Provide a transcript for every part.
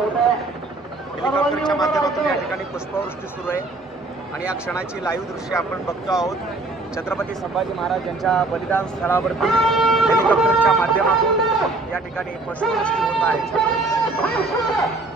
हेलिकॉप्टरच्या माध्यमातून या ठिकाणी पुष्पवृष्टी सुरू आहे. आणि या क्षणाची लाईव्ह दृश्य आपण बघतो आहोत. छत्रपती संभाजी महाराज यांच्या बलिदान स्थळावरती हेलिकॉप्टरच्या माध्यमातून या ठिकाणी पुष्पवृष्टी होत आहे.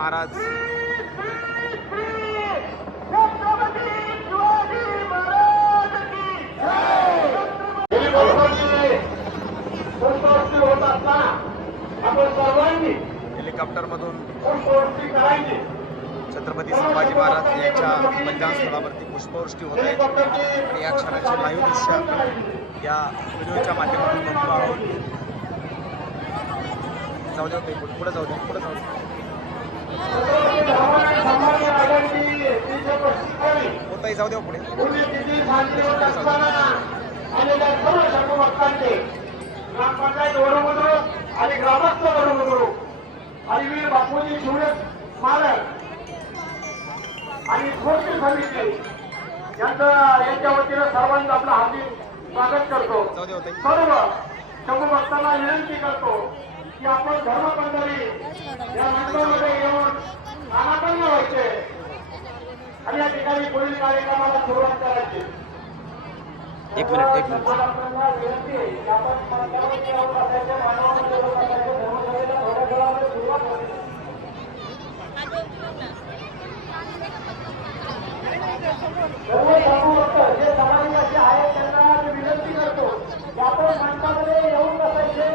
महाराज. हेलिकॉप्टर मधून हेलिकॉप्टरमधून छत्रपती संभाजी महाराज यांच्या बलिदान स्थळावरती पुष्पवृष्टी होत आहे. आणि या क्षणाचे लाईव्ह दृश्य या व्हिडिओच्या माध्यमातून बघतो आहोत जाऊ द्या पुढे पुढे जाऊ द्या पुढे जाऊ द्या होताही जाऊ द्या हो पुढे. ग्रामपंचायत वडोमधून आणि ग्रामस्थ वडोमधून आणि वीर बापूजी शिवणे स्मारक आणि स्फूर्ती समिती यांचं यांच्या वतीनं सर्वांचं आपलं हार्दिक स्वागत करतो सर्व शंभू भक्तांना विनंती करतो की आपण धर्मपंढरी या मंडळामध्ये व्हायचे आणि या ठिकाणी पुढील कार्यक्रमाला सुरुवात करायची. एक मिनिट एक मिनिट. आपल्याला विनंती आहे की आपण मंडळामध्ये येऊन बसायचे, मानवामध्ये येऊन बसायचे, धर्मसभेला थोड्या वेळामध्ये सुरुवात होते. सर्व शंभू भक्त जे समाजाचे आहेत त्यांना मी विनंती करतो की आपण मंचामध्ये येऊन बसायचे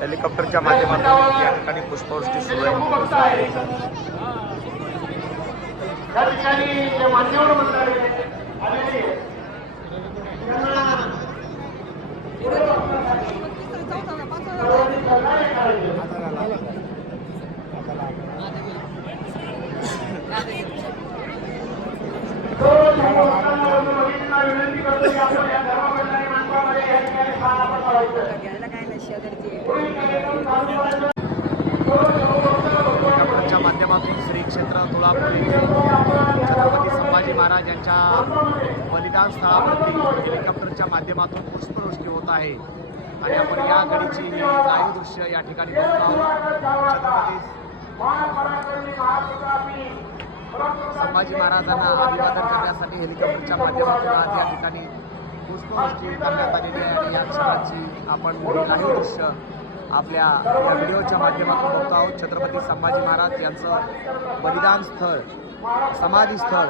हेलिकॉप्टरच्या माध्यमातून या ठिकाणी पुष्पवृष्टी सुरू आहे. या ठिकाणी जे मान्यवर मंडळी आलेली विनंती करतो की आपण या धर्ममंडळी मंचामध्ये या ठिकाणी स्थान आपण करायचं शेजारची हेलिकॉप्टरच्या माध्यमातून श्री क्षेत्र तुळापूर येथे छत्रपती संभाजी महाराज यांच्या बलिदान स्थळावरती हेलिकॉप्टरच्या माध्यमातून पुष्पवृष्टी होत आहे. आणि आपण या घडीची ही लाईव्ह दृश्य या ठिकाणी बघतो आहोत. छत्रपती संभाजी महाराजांना अभिवादन करण्यासाठी हेलिकॉप्टरच्या माध्यमातून आज या ठिकाणी पुष्पवृष्टी करण्यात आलेली आहे आणि या क्षणाची आपण ही लाईव्ह दृश्य आपल्या या व्हिडिओच्या माध्यमातून बघतो आहोत छत्रपती संभाजी महाराज यांचं बलिदान स्थळ समाधी स्थळ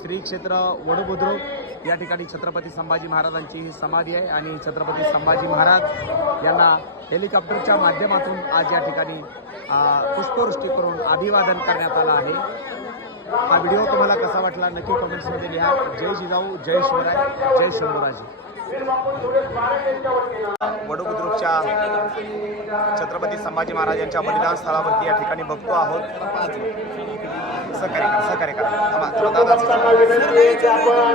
श्री क्षेत्र वडबुद्रुक. या ठिकाणी छत्रपती संभाजी महाराजांची ही समाधी आहे आणि छत्रपती संभाजी महाराज यांना हेलिकॉप्टरच्या माध्यमातून आज या ठिकाणी पुष्पवृष्टी करून अभिवादन करण्यात आलं आहे. हा व्हिडिओ तुम्हाला कसा वाटला नक्की कमेंट्समध्ये लिहा. जय जिजाऊ जय शिवराय जय शंभूराजे वडुबुद्रुकच्या छत्रपती संभाजी महाराज यांच्या बलिदान स्थळावरती या ठिकाणी बघतो आहोत. सहकार्य करा सहकार्य करा. दादा. भक्तांना विनंती आहे की आपण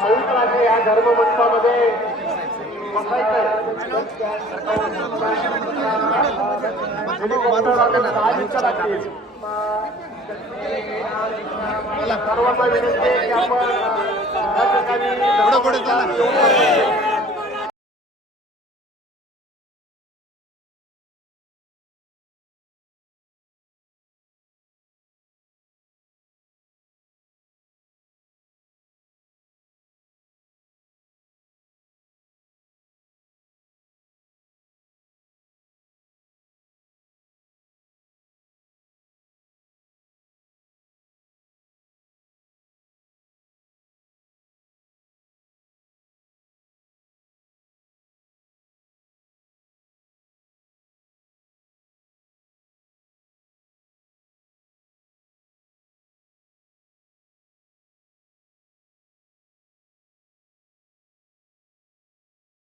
पवित्राच्या या धर्ममंचामध्ये बसायचंय दहावीच्या लागतील. सर्वांना विनंती आहे की आपण या ठिकाणी